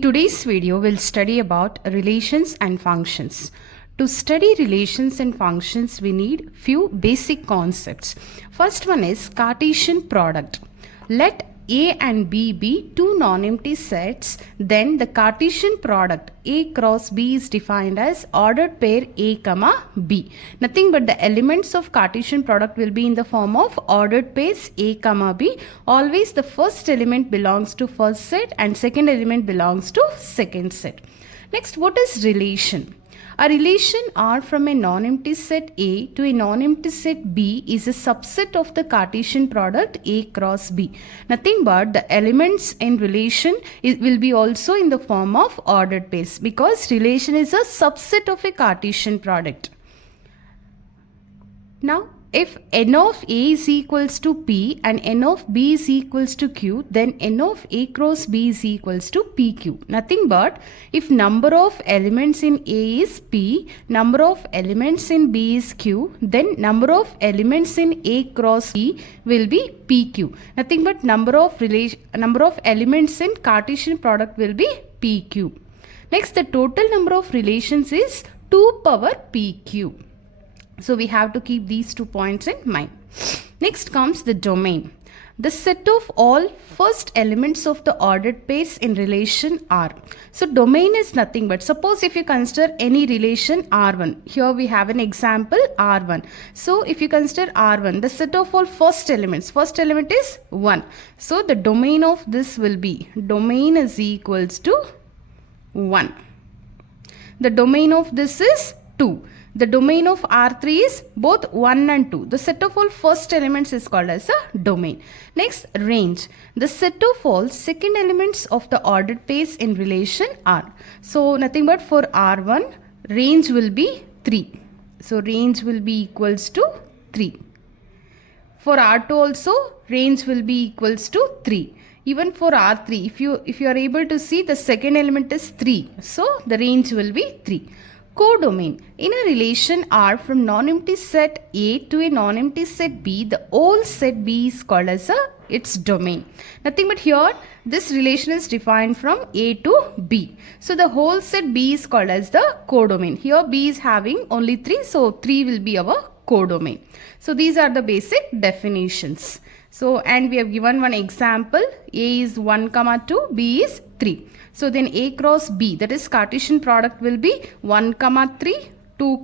Today's video will study about relations and functions. To study relations and functions, we need few basic concepts. First one is Cartesian product. Let A and B be two non-empty sets, then the Cartesian product A cross B is defined as ordered pair A comma B. Nothing but the elements of Cartesian product will be in the form of ordered pairs A comma B. Always the first element belongs to first set and second element belongs to second set. Next, what is relation? A relation R from a non-empty set A to a non-empty set B is a subset of the Cartesian product A cross B. Nothing but the elements in relation will be also in the form of ordered pairs because relation is a subset of a Cartesian product. Now, if n of A is equals to P and n of B is equals to Q, then n of A cross B is equals to PQ. Nothing but if number of elements in A is P, number of elements in B is Q, then number of elements in A cross B will be PQ. Nothing but number of elements in Cartesian product will be PQ. Next, the total number of relations is 2 power PQ. So we have to keep these 2 points in mind. Next comes the domain. The set of all first elements of the ordered pairs in relation R. So domain is nothing but, suppose if you consider any relation R1. Here we have an example R1. So if you consider R1, the set of all first elements. First element is 1. So the domain of this will be, domain is equals to 1. The domain of this is 2. The domain of R3 is both 1 and 2. The set of all first elements is called as a domain. Next, range. The set of all second elements of the ordered pairs in relation R. So, nothing but for R1, range will be 3. So, range will be equals to 3. For R2 also, range will be equals to 3. Even for R3, if you are able to see, the second element is 3. So, the range will be 3. Codomain. In a relation R from non-empty set A to a non-empty set B, the whole set B is called as its domain. Nothing but here, this relation is defined from A to B. So the whole set B is called as the codomain. Here B is having only 3, so 3 will be our codomain. So these are the basic definitions. So, and we have given one example. A is 1, 2, B is 3. So then A cross B, that is Cartesian product, will be 1, 3, 2,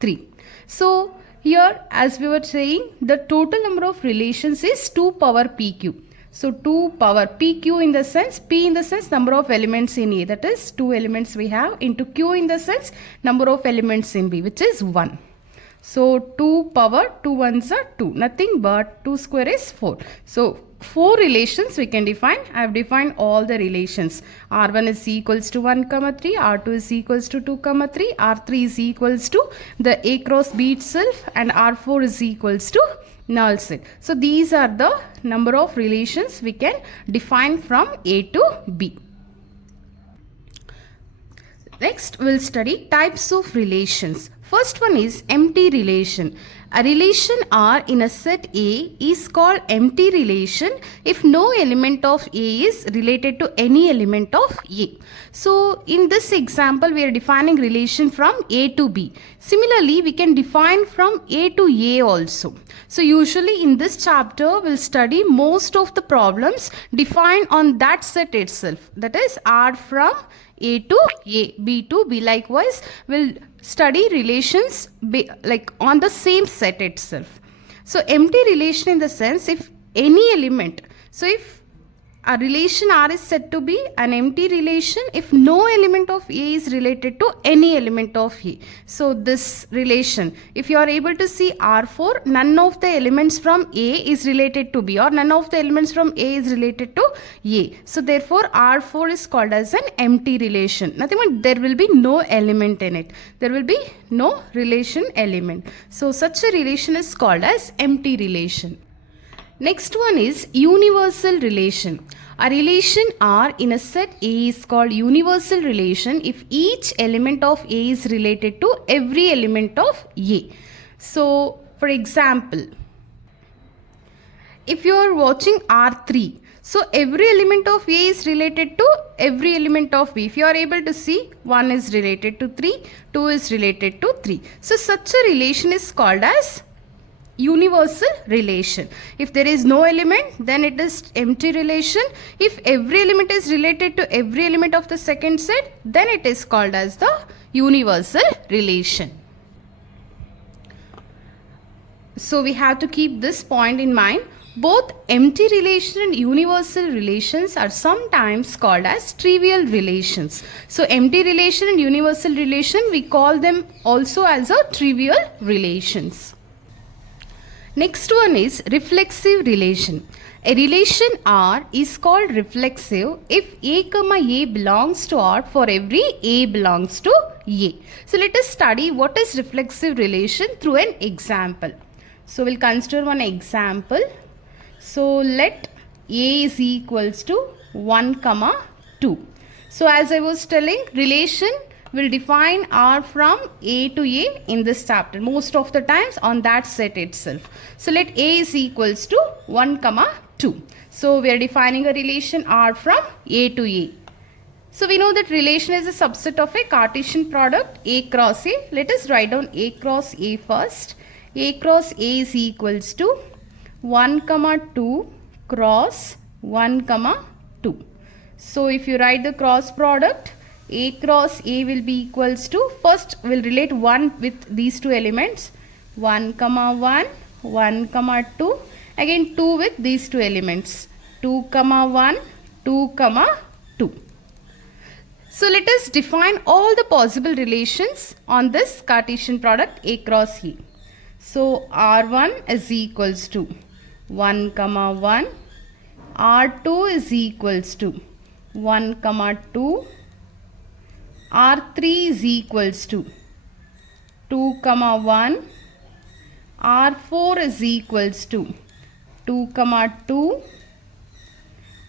3. So here, as we were saying, the total number of relations is 2 power PQ. So 2 power PQ in the sense, P in the sense number of elements in A, that is 2 elements we have, into Q in the sense number of elements in B, which is 1. So 2 power 2 ones are 2. Nothing but 2 square is 4. So 4 relations we can define. I have defined all the relations. R1 is equals to 1, 3. R2 is equals to 2, 3. R3 is equals to the A cross B itself. And R4 is equals to null set. So these are the number of relations we can define from A to B. Next, we'll study types of relations. First one is empty relation. A relation R in a set A is called empty relation if no element of A is related to any element of A. So, in this example, we are defining relation from A to B. Similarly, we can define from A to A also. So, usually in this chapter, we'll study most of the problems defined on that set itself. That is R from A to A, B to B. Likewise, we'll study relations like on the same set itself. So empty relation in the sense, if any element, so if a relation R is said to be an empty relation if no element of A is related to any element of A. So this relation, if you are able to see R4, none of the elements from A is related to B, or none of the elements from A is related to A. So therefore R4 is called as an empty relation. Nothing but there will be no element in it. There will be no relation element. So such a relation is called as empty relation. Next one is universal relation. A relation R in a set A is called universal relation if each element of A is related to every element of A. So, for example, if you are watching R3, So every element of A is related to every element of B. If you are able to see, 1 is related to 3, 2 is related to 3. So such a relation is called as universal relation. If there is no element, then it is empty relation. If every element is related to every element of the second set, then it is called as the universal relation. So we have to keep this point in mind. Both empty relation and universal relations are sometimes called as trivial relations. So empty relation and universal relation, we call them also as a trivial relations. Next one is reflexive relation. A relation R is called reflexive if A comma A belongs to R for every A belongs to A. So let us study what is reflexive relation through an example. So we'll consider one example. So let A is equals to 1 comma 2. So as I was telling, relation will define R from A to A in this chapter. Most of the times on that set itself. So let A is equals to 1 comma 2. So we are defining a relation R from A to A. So we know that relation is a subset of a Cartesian product A cross A. Let us write down A cross A first. A cross A is equals to 1 comma 2 cross 1 comma 2. So if you write the cross product, A cross A will be equals to, first we'll relate 1 with these two elements, 1 comma 1, 1 comma 2, again 2 with these two elements, 2 comma 1, 2 comma 2. So let us define all the possible relations on this Cartesian product A cross A. So R1 is equals to 1 comma 1, R2 is equals to 1 comma 2, R3 is equals to 2 comma 1, R4 is equals to 2 comma 2,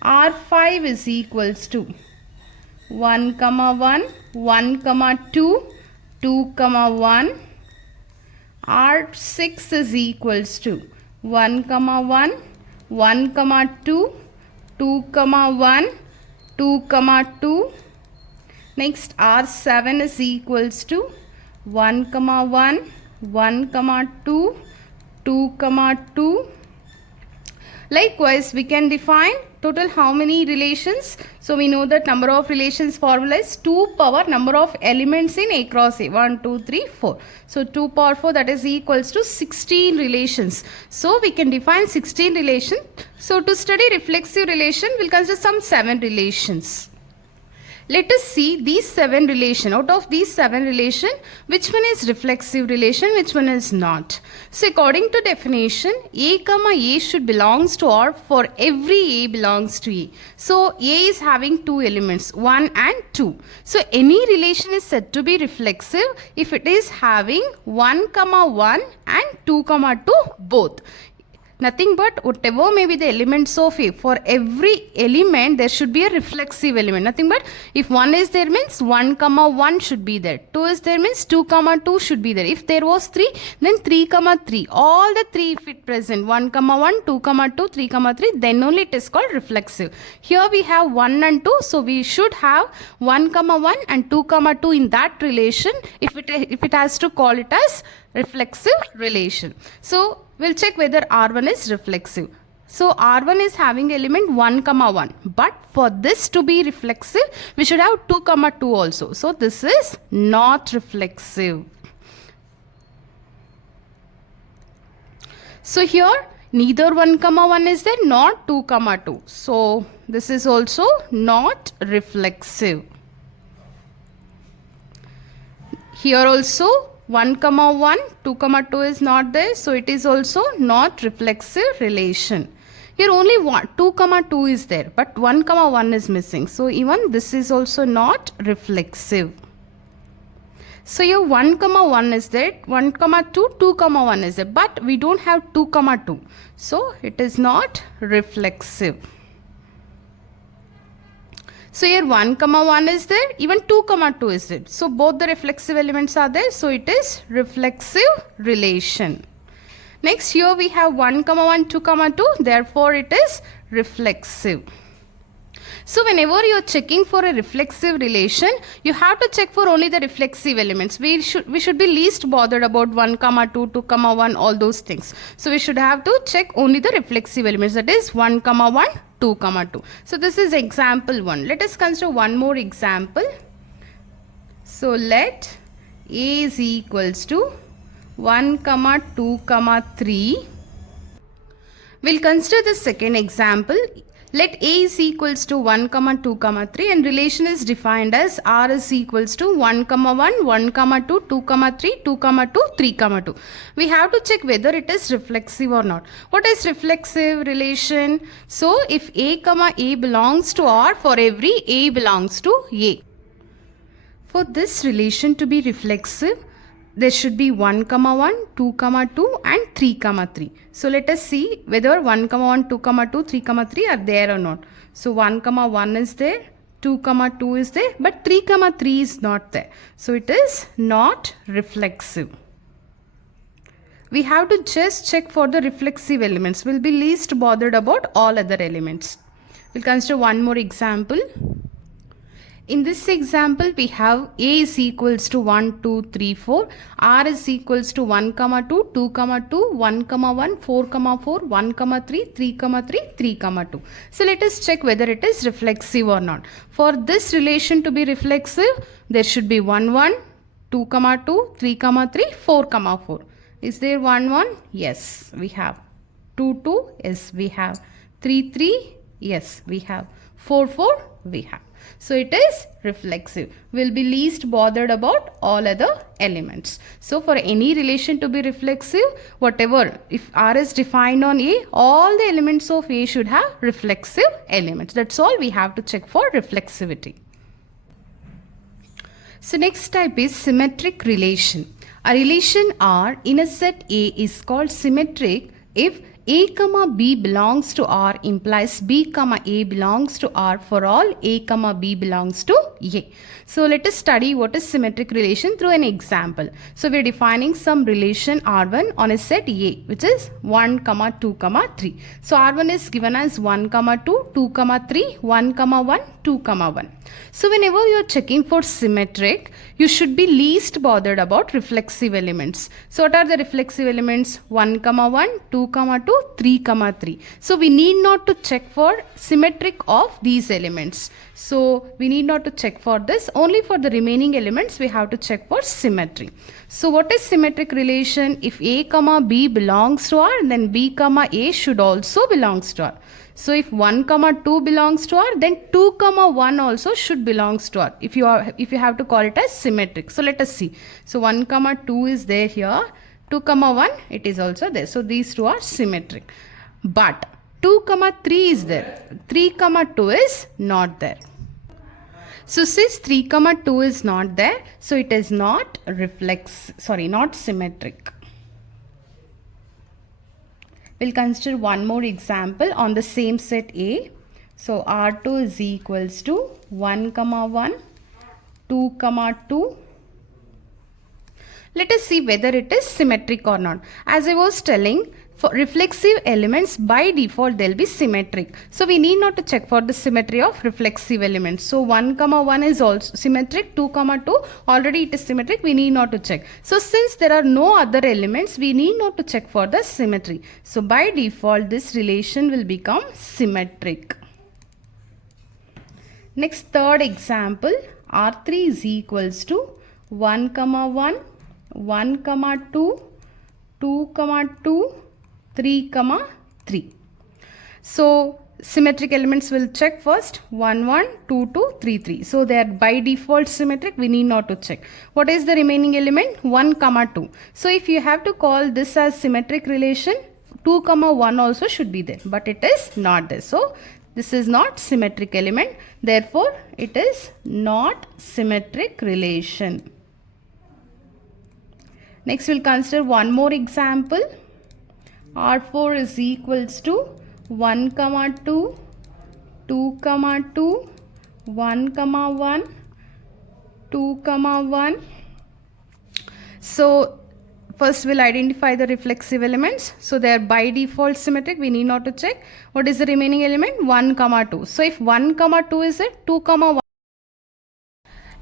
R5 is equals to 1 comma 1, 1 comma 2, 2 comma 1, R6 is equals to 1 comma 1, 1 comma 2, 2 comma 1, 2 comma 2. Next R7 is equals to 1 comma 1, 1 comma 2, 2 comma 2. Likewise, we can define total how many relations. So we know that number of relations formula is 2 power number of elements in A cross A. 1, 2, 3, 4. So 2 power 4, that is equals to 16 relations. So we can define 16 relations. So to study reflexive relation, we'll consider some 7 relations. Let us see these 7 relations. Out of these 7 relations, which one is reflexive relation, which one is not. So according to definition, A comma A should belongs to R for every A belongs to A. So A is having 2 elements, 1 and 2. So any relation is said to be reflexive if it is having 1 comma 1 and 2 comma 2 both. Nothing but whatever may be the elements of A. For every element, there should be a reflexive element. Nothing but if 1 is there means 1 comma 1 should be there. 2 is there means 2 comma 2 should be there. If there was 3, then 3 comma 3. All the 3 if it present. 1 comma 1, 2 comma 2, 3 comma 3. Then only it is called reflexive. Here we have 1 and 2. So we should have 1 comma 1 and 2 comma 2 in that relation. If it has to call it as reflexive relation. So we'll check whether R1 is reflexive. So R1 is having element 1 comma 1. But for this to be reflexive, we should have 2 comma 2 also. So this is not reflexive. So here neither 1 comma 1 is there, nor 2 comma 2. So this is also not reflexive. Here also 1 comma 1, 2 comma 2 is not there. So it is also not reflexive relation. Here only 2 comma 2 is there, but 1 comma 1 is missing. So even this is also not reflexive. So here 1 comma 1 is there, 1 comma 2, 2 comma 1 is there, but we don't have 2 comma 2. So it is not reflexive. So here 1 comma 1 is there, even 2 comma 2 is there. So both the reflexive elements are there. So it is reflexive relation. Next here we have 1 comma 1, 2 comma 2, therefore it is reflexive. So whenever you are checking for a reflexive relation, you have to check for only the reflexive elements. We should be least bothered about 1 comma 2, 2 comma 1, all those things. So we should have to check only the reflexive elements, that is 1 comma 1, 2 comma 2. So this is example 1. Let us consider one more example. So let A is equals to 1 comma 2 comma 3. We'll consider the second example. Let A is equals to 1 comma 2 comma 3 and relation is defined as R is equals to 1 comma 1, 1 comma 2, 2 comma 3, 2 comma 2, 3 comma 2. We have to check whether it is reflexive or not. What is reflexive relation? So if A comma A belongs to R, for every A belongs to A. For this relation to be reflexive, there should be 1 comma 1, 2 comma 2 and 3 comma 3. So let us see whether 1 comma 1, 2 comma 2, 3 comma 3 are there or not. So 1 comma 1 is there, 2 comma 2 is there, but 3 comma 3 is not there. So it is not reflexive. We have to just check for the reflexive elements. We'll be least bothered about all other elements. We'll consider one more example. In this example, we have A is equals to 1, 2, 3, 4. R is equals to 1, comma 2, 2, comma 2, 1, comma 1, 4, comma 4, 1, comma 3, 3, comma 3, 3, comma 2. So let us check whether it is reflexive or not. For this relation to be reflexive, there should be 1, 1, 2, comma 2, 3, comma 3, 4, comma 4. Is there 1, 1? Yes, we have. 2, 2? Yes, we have. 3, 3? Yes, we have. 4, 4? We have. So it is reflexive. We'll be least bothered about all other elements. So for any relation to be reflexive, whatever, if R is defined on A, all the elements of A should have reflexive elements. That's all we have to check for reflexivity. So next type is symmetric relation. A relation R in a set A is called symmetric if A comma B belongs to R implies B comma A belongs to R for all A comma B belongs to A. So let us study what is symmetric relation through an example. So we are defining some relation R1 on a set A, which is 1 comma 2 comma 3. So R1 is given as 1 comma 2, 2 comma 3, 1 comma 1, 2 comma 1. So whenever you are checking for symmetric, you should be least bothered about reflexive elements. So what are the reflexive elements? 1 comma 1, 2 comma 2, 3 comma 3. So we need not to check for symmetric of these elements. So we need not to check for this. Only for the remaining elements we have to check for symmetry. So what is symmetric relation? If A comma B belongs to R, then B comma A should also belongs to R. So if 1 comma 2 belongs to R, then 2 comma 1 also should belongs to R. If you have to call it as symmetric. So let us see. So 1 comma 2 is there here. 2 comma 1 it is also there. So these two are symmetric. But 2 comma 3 is there. 3 comma 2 is not there. So since 3 comma 2 is not there, so it is not not symmetric. We'll consider one more example on the same set A. So R2 is equals to 1 comma 1, 2 comma 2. Let us see whether it is symmetric or not. As I was telling, for reflexive elements by default they'll be symmetric. So we need not to check for the symmetry of reflexive elements. So 1 comma 1 is also symmetric, 2 comma 2 already it is symmetric, we need not to check. So since there are no other elements, we need not to check for the symmetry. So by default this relation will become symmetric. Next, third example, R3 is equals to 1 comma 1, 1 comma 2, 2 comma 2, 3 comma 3. So symmetric elements will check first 1 1, 2 2, 3 3. So they are by default symmetric, we need not to check. What is the remaining element? 1 comma 2. So if you have to call this as symmetric relation, 2 comma 1 also should be there, but it is not there. So this is not symmetric element, therefore it is not symmetric relation. Next we'll consider one more example. R4 is equals to 1 comma 2, 2 comma 2, 1 comma 1, 2 comma 1. So First we'll identify the reflexive elements. So they are by default symmetric. We need not to check. What is the remaining element? 1, 2. So if 1, 2 is it, 2, 1.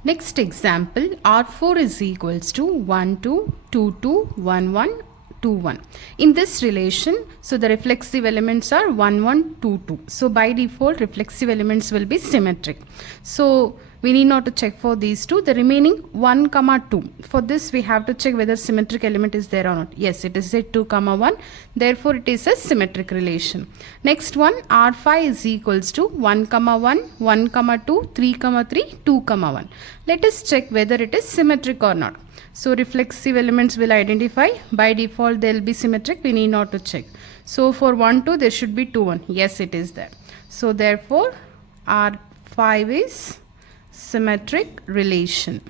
Next example, R4 is equals to 1, 2, 2, 2, 1, 1, 2, 1. In this relation, so the reflexive elements are 1, 1, 2, 2. So by default, reflexive elements will be symmetric. So we need not to check for these two. The remaining 1, 2. For this, we have to check whether symmetric element is there or not. Yes, it is a 2, 1. Therefore, it is a symmetric relation. Next one, R5 is equals to 1, 1, 1, 2, 3, 3, 2, 1. Let us check whether it is symmetric or not. So reflexive elements will identify. By default, they will be symmetric. We need not to check. So for 1, 2, there should be 2, 1. Yes, it is there. So therefore, R5 is symmetric relation.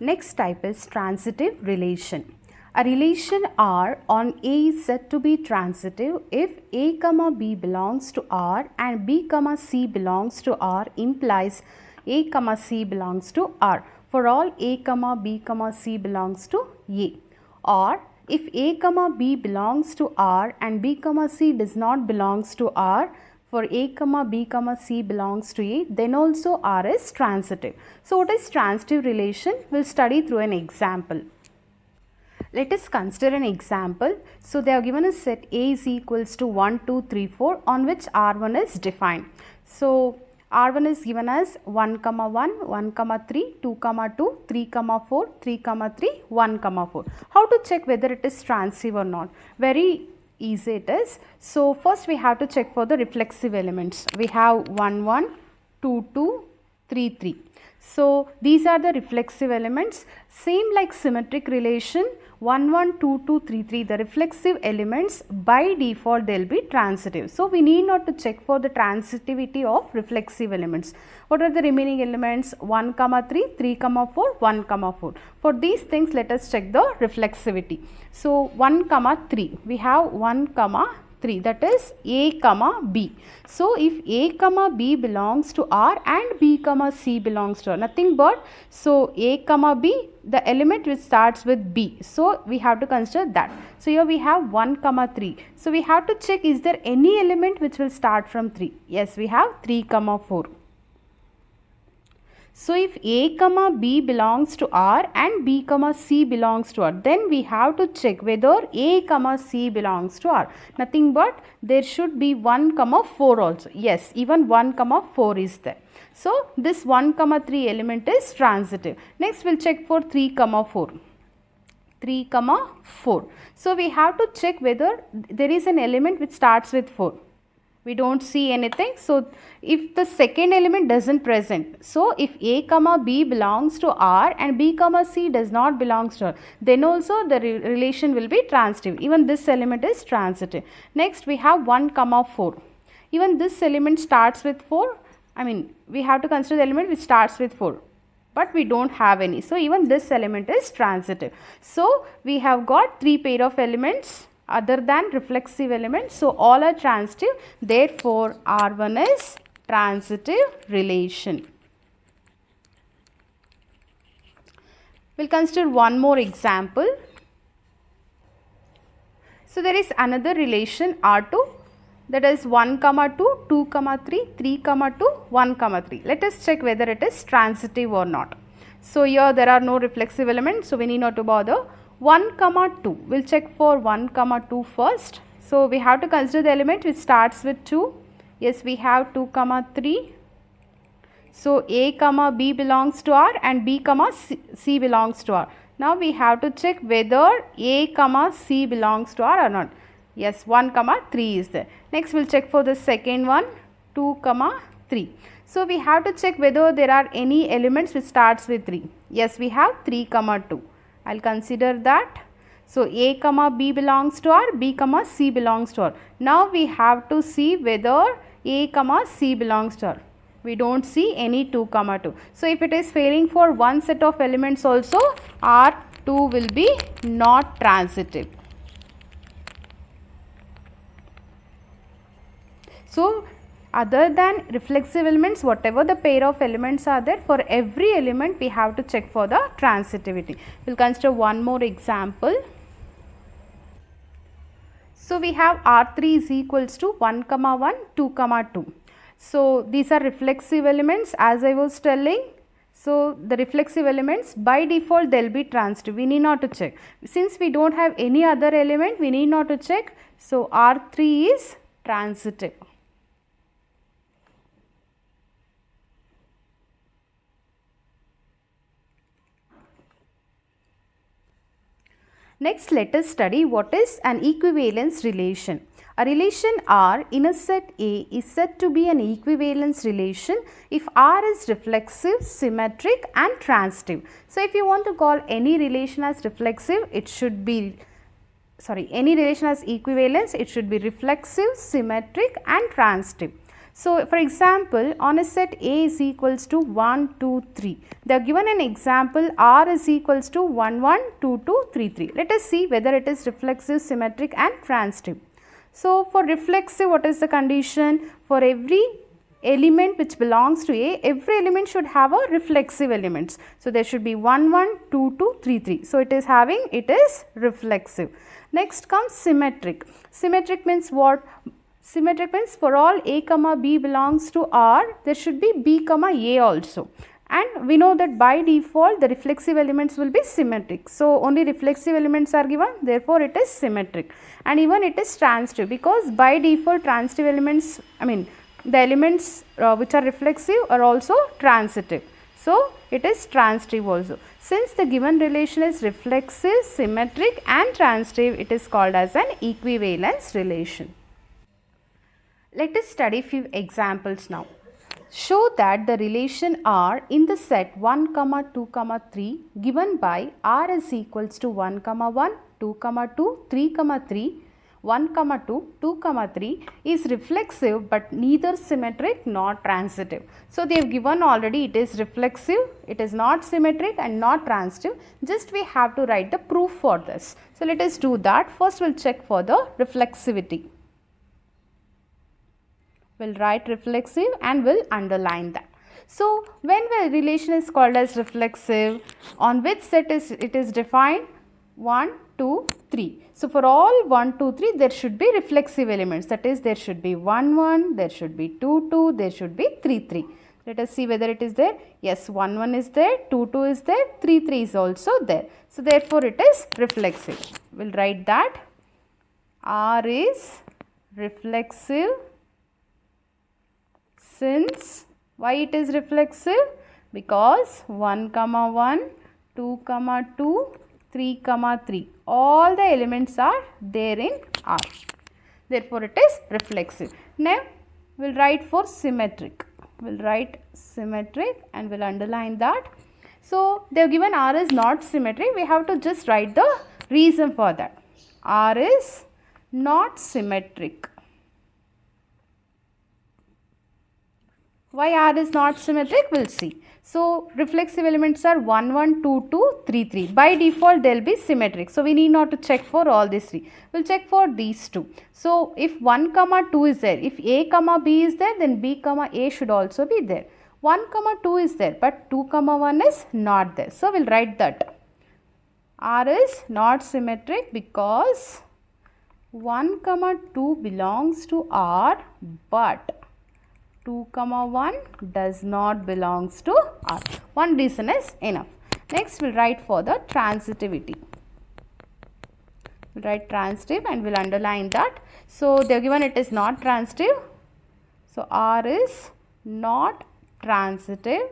Next type is transitive relation. A relation R on A is said to be transitive if A, B belongs to R and B, C belongs to R implies A, C belongs to R for all A, B, C belongs to A. Or if A, B belongs to R and B, C does not belongs to R, for A, B, C belongs to A, then also R is transitive. So what is transitive relation? We'll study through an example. Let us consider an example. So they have given a set A is equals to 1, 2, 3, 4 on which R1 is defined. So R1 is given as 1, 1, 3, 2, 2, 3, 4, 3, 3, 1, 4. How to check whether it is transitive or not? Very easy it is. So first we have to check for the reflexive elements. We have 1, 1, 2, 2, 3, 3. So these are the reflexive elements. Same like symmetric relation, 1, 1, 2, 2, 3, 3. The reflexive elements by default they will be transitive. So we need not to check for the transitivity of reflexive elements. What are the remaining elements? 1, 3, 3, 4, 1, 4. For these things let us check the reflexivity. So 1, 3. We have 1, 3, that is A, B. So if A, B belongs to R and B, C belongs to R, nothing but, so A, B, the element which starts with B. So we have to consider that. So here we have 1, 3. So we have to check, is there any element which will start from 3? Yes, we have 3, 4. So if A, B belongs to R and B, C belongs to R, then we have to check whether A, C belongs to R. Nothing but there should be 1, 4 also. Yes, even 1, 4 is there. So this 1, 3 element is transitive. Next we'll check for 3, 4. 3, 4. So we have to check whether there is an element which starts with 4. We don't see anything. So if the second element doesn't present, so if A, B belongs to R and B, C does not belongs to R, then also the relation will be transitive. Even this element is transitive. Next we have 1, 4. Even this element starts with 4. We have to consider the element which starts with 4. But we don't have any. So even this element is transitive. So we have got 3 pair of elements other than reflexive elements. So all are transitive. Therefore R1 is transitive relation. We'll consider one more example. So there is another relation R2, that is 1, 2, 2, 3, 3, 2, 1, 3. Let us check whether it is transitive or not. So here there are no reflexive elements, so we need not to bother. 1, 2. We'll check for 1, 2 first. So we have to consider the element which starts with 2. Yes, we have 2, 3. So A, B belongs to R and B, C belongs to R. Now we have to check whether A, C belongs to R or not. Yes, 1, 3 is there. Next we'll check for the second one, 2, 3. So we have to check whether there are any elements which starts with 3. Yes, we have 3, 2. I'll consider that. So A, B belongs to R, B, C belongs to R. Now we have to see whether A, C belongs to R. We don't see any 2, 2. So if it is failing for one set of elements also, R2 will be not transitive. So Other than reflexive elements, whatever the pair of elements are there, for every element we have to check for the transitivity. We will consider one more example. So, we have R3 is equals to 1, 1, 2, 2. So, these are reflexive elements as I was telling. So, the reflexive elements by default they will be transitive, we need not to check. Since we do not have any other element, we need not to check. So, R3 is transitive. Next, let us study what is an equivalence relation. A relation R in a set A is said to be an equivalence relation if R is reflexive, symmetric and transitive. So, if you want to call any relation as reflexive, it should be any relation as equivalence, it should be reflexive, symmetric and transitive. So, for example, on a set A is equals to 1, 2, 3. They are given an example R is equals to 1, 1, 2, 2, 3, 3. Let us see whether it is reflexive, symmetric and transitive. So, for reflexive, what is the condition? For every element which belongs to A, every element should have a reflexive elements. So, there should be 1, 1, 2, 2, 3, 3. So, it is reflexive. Next comes symmetric. Symmetric means what? Symmetric means for all A comma B belongs to R, there should be B comma A also. And we know that by default the reflexive elements will be symmetric. So, only reflexive elements are given, therefore, it is symmetric. And even it is transitive because by default transitive elements, the elements which are reflexive are also transitive. So, it is transitive also. Since the given relation is reflexive, symmetric and transitive, it is called as an equivalence relation. Let us study few examples now. Show that the relation R in the set 1, 2, 3 given by R is equals to 1, 1, 2, 2, 3, 3, 1, 2, 2, 3 is reflexive but neither symmetric nor transitive. So, they have given already it is reflexive, it is not symmetric and not transitive. Just we have to write the proof for this. So, let us do that. First, we will check for the reflexivity. We will write reflexive and will underline that. So, when the relation is called as reflexive, on which set it is defined? 1, 2, 3. So, for all 1, 2, 3 there should be reflexive elements, that is there should be 1, 1, there should be 2, 2, there should be 3, 3. Let us see whether it is there. Yes, 1, 1 is there, 2, 2 is there, 3, 3 is also there. So, therefore, it is reflexive. We will write that R is reflexive. Since, why it is reflexive? Because 1, 1, 2, 2, 3, 3, all the elements are there in R. Therefore, it is reflexive. Now, we will write for symmetric. We will write symmetric and we will underline that. So, they have given R is not symmetric. We have to just write the reason for that. R is not symmetric. Why R is not symmetric? We will see. So, reflexive elements are 1, 1, 2, 2, 3, 3. By default, they will be symmetric. So, we need not to check for all these 3. We will check for these 2. So, if 1, 2 is there, if A, B is there, then B, A should also be there. 1, 2 is there, but 2, 1 is not there. So, we will write that. R is not symmetric because 1, 2 belongs to R, but 2, 1 does not belongs to R. One reason is enough. Next, we will write for the transitivity. We will write transitive and we will underline that. So, they have given it is not transitive. So, R is not transitive.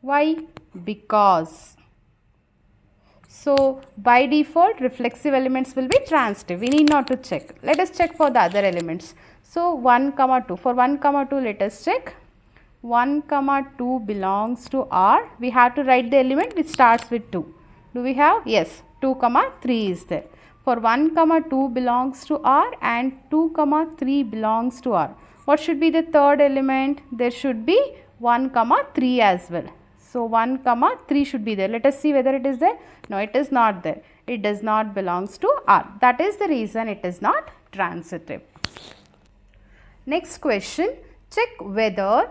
Why? Because. So, by default reflexive elements will be transitive. We need not to check. Let us check for the other elements. So, 1, 2. For 1, 2 let us check. 1, 2 belongs to R. We have to write the element which starts with 2. Do we have? Yes, 2, 3 is there. For 1, 2 belongs to R and 2, 3 belongs to R. What should be the third element? There should be 1, 3 as well. So, 1, 3 should be there. Let us see whether it is there. No, it is not there. It does not belongs to R. That is the reason it is not transitive. Next question, check whether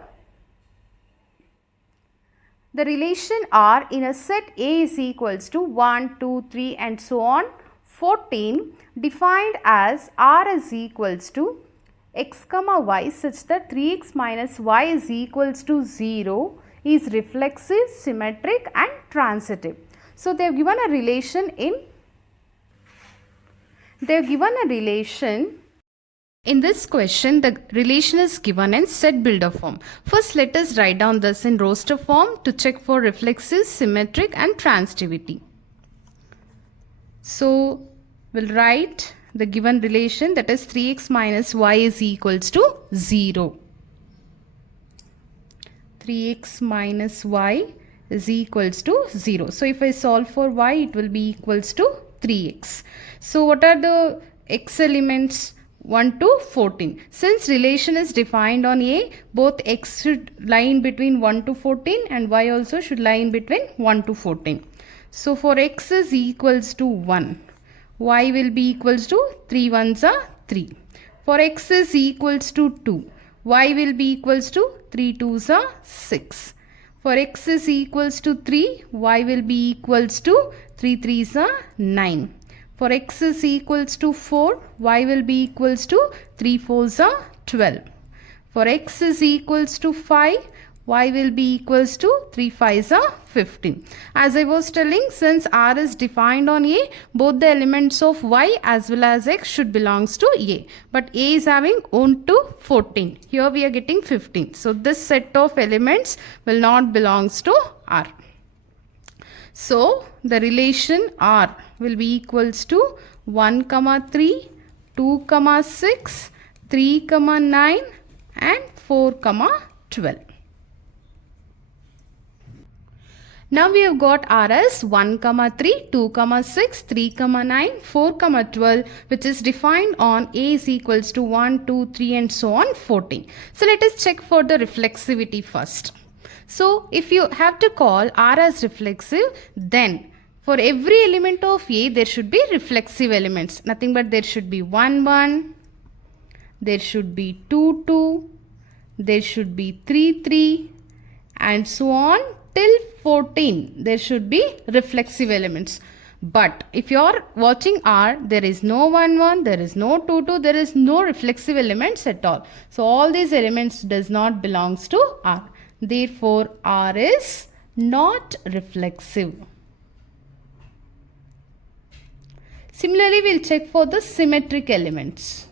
the relation R in a set A is equals to 1, 2, 3 and so on 14 defined as R is equals to x comma y such that 3x minus y is equals to 0 is reflexive, symmetric and transitive. So, they have given a relation in this question. The relation is given in set builder form. First, let us write down this in roster form to check for reflexive, symmetric and transitivity. So, we'll write the given relation, that is 3x minus y is equals to 0. 3x minus y is equals to 0. So, if I solve for y, it will be equals to 3x. So, what are the x elements? 1 to 14. Since relation is defined on A, both x should lie in between 1 to 14 and y also should lie in between 1 to 14. So, for x is equals to 1, y will be equals to 3 ones are 3. For x is equals to 2, y will be equals to 3 twos are 6. For x is equals to 3, y will be equals to 3 threes are 9. For x is equals to 4, y will be equals to 3 fours are 12. For x is equals to 5, y will be equals to 3 fives are 15. As I was telling, since R is defined on A, both the elements of y as well as x should belongs to A. But A is having 1 to 14. Here we are getting 15. So, this set of elements will not belongs to R. So, the relation R will be equals to 1, 3, 2, 6, 3, 9 and 4, 12. Now we have got R as 1, 3, 2, 6, 3, 9, 4, 12 which is defined on A is equals to 1, 2, 3 and so on 14. So, let us check for the reflexivity first. So, if you have to call R as reflexive, then for every element of A, there should be reflexive elements. Nothing but there should be 1, 1, there should be 2, 2, there should be 3, 3 and so on till 14. There should be reflexive elements. But if you are watching R, there is no 1, 1, there is no 2, 2, there is no reflexive elements at all. So, all these elements does not belongs to R. Therefore, R is not reflexive. Similarly, we will check for the symmetric elements.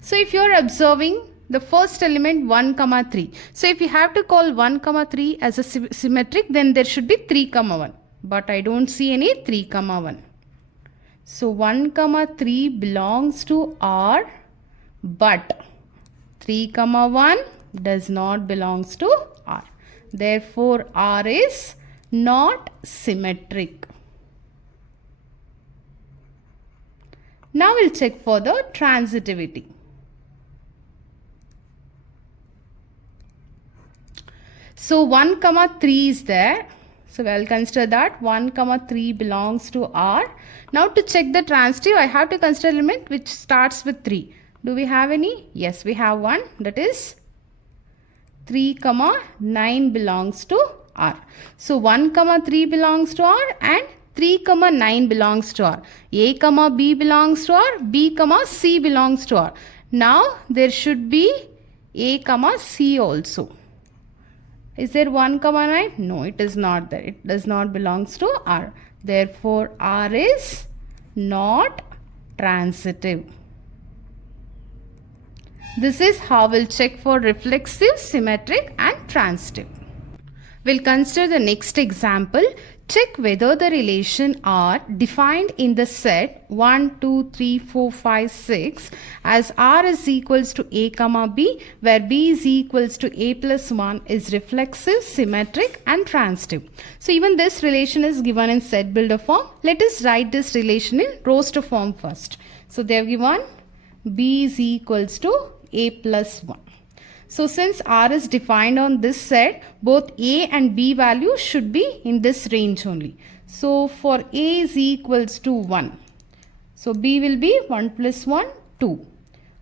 So, if you are observing the first element 1, 3. So, if you have to call 1, 3 as a symmetric, then there should be 3, 1. But I don't see any 3, 1. So, 1, 3 belongs to R, but 3, 1 does not belongs to R. Therefore, R is not symmetric. Now, we'll check for the transitivity. So, 1, 3 is there. So, I will consider that 1, 3 belongs to R. Now, to check the transitive, I have to consider element which starts with 3. Do we have any? Yes, we have one. That is 3, 9 belongs to R. So, 1, 3 belongs to R and 3, 9 belongs to R. A, B belongs to R. B, C belongs to R. Now, there should be A, C also. Is there 1, 9? No, it is not there. It does not belongs to R. Therefore, R is not transitive. This is how we'll check for reflexive, symmetric and transitive. We'll consider the next example. Check whether the relation R defined in the set 1, 2, 3, 4, 5, 6 as R is equals to A, B, where B is equals to A plus 1 is reflexive, symmetric and transitive. So, even this relation is given in set builder form. Let us write this relation in roster form first. So, they have given B is equals to A plus 1. So, since R is defined on this set, both A and B values should be in this range only. So, for A is equals to 1, So B will be 1 plus 1, 2.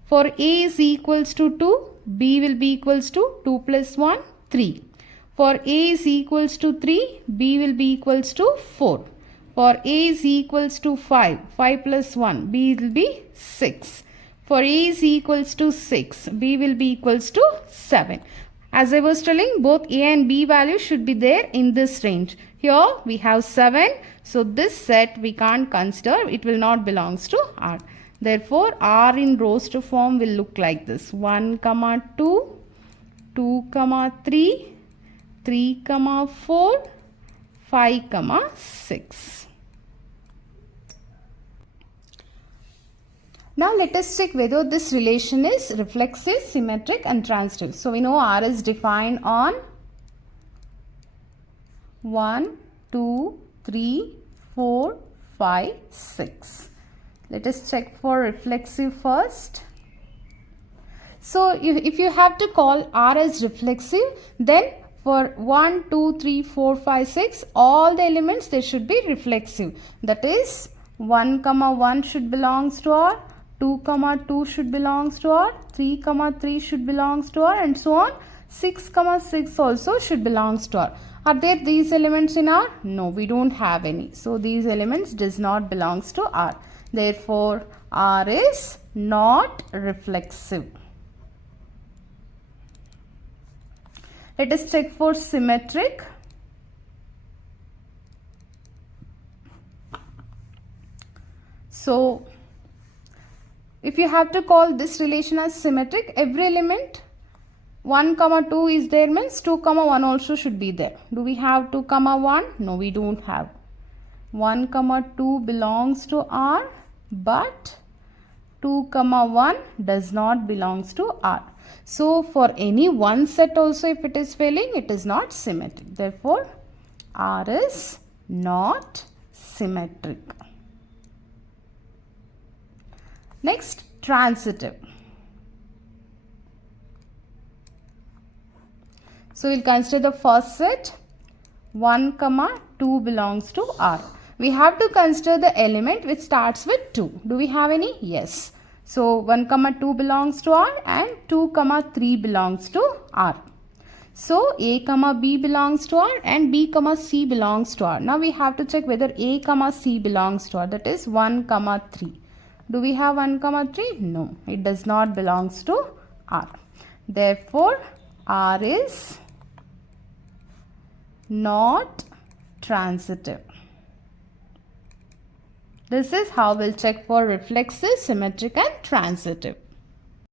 For A is equals to 2, B will be equals to 2 plus 1, 3. For A is equals to 3, B will be equals to 4. For A is equals to 5, 5 plus 1, B will be 6. For A is equals to 6, B will be equals to 7. As I was telling, both A and B values should be there in this range. Here we have 7. So this set we can't consider. It will not belongs to R. Therefore, R in roster form will look like this. 1, 2, 2, 3, 3, 4, 5, 6. Now let us check whether this relation is reflexive, symmetric and transitive. So we know R is defined on 1, 2, 3, 4, 5, 6. Let us check for reflexive first. So if you have to call R as reflexive, then for 1, 2, 3, 4, 5, 6, all the elements they should be reflexive. That is 1, 1 should belongs to R. 2, 2 should belongs to R, 3, 3 should belongs to R, and so on. 6, 6 also should belongs to R. Are there these elements in R? No, we don't have any. So these elements does not belongs to R. Therefore, R is not reflexive. Let us check for symmetric. So if you have to call this relation as symmetric, every element 1, 2 is there means 2, 1 also should be there. Do we have 2, 1? No, we don't have. 1, 2 belongs to R, but 2, 1 does not belongs to R. So for any one set also if it is failing, it is not symmetric. Therefore, R is not symmetric. Next, transitive. So we'll consider the first set. 1, 2 belongs to R. We have to consider the element which starts with 2. Do we have any? Yes. So 1, 2 belongs to R and 2, 3 belongs to R. So A, B belongs to R and B, C belongs to R. Now we have to check whether A, C belongs to R. That is 1, 3. Do we have 1, 3? No, it does not belongs to R. Therefore, R is not transitive. This is how we'll check for reflexive, symmetric and transitive.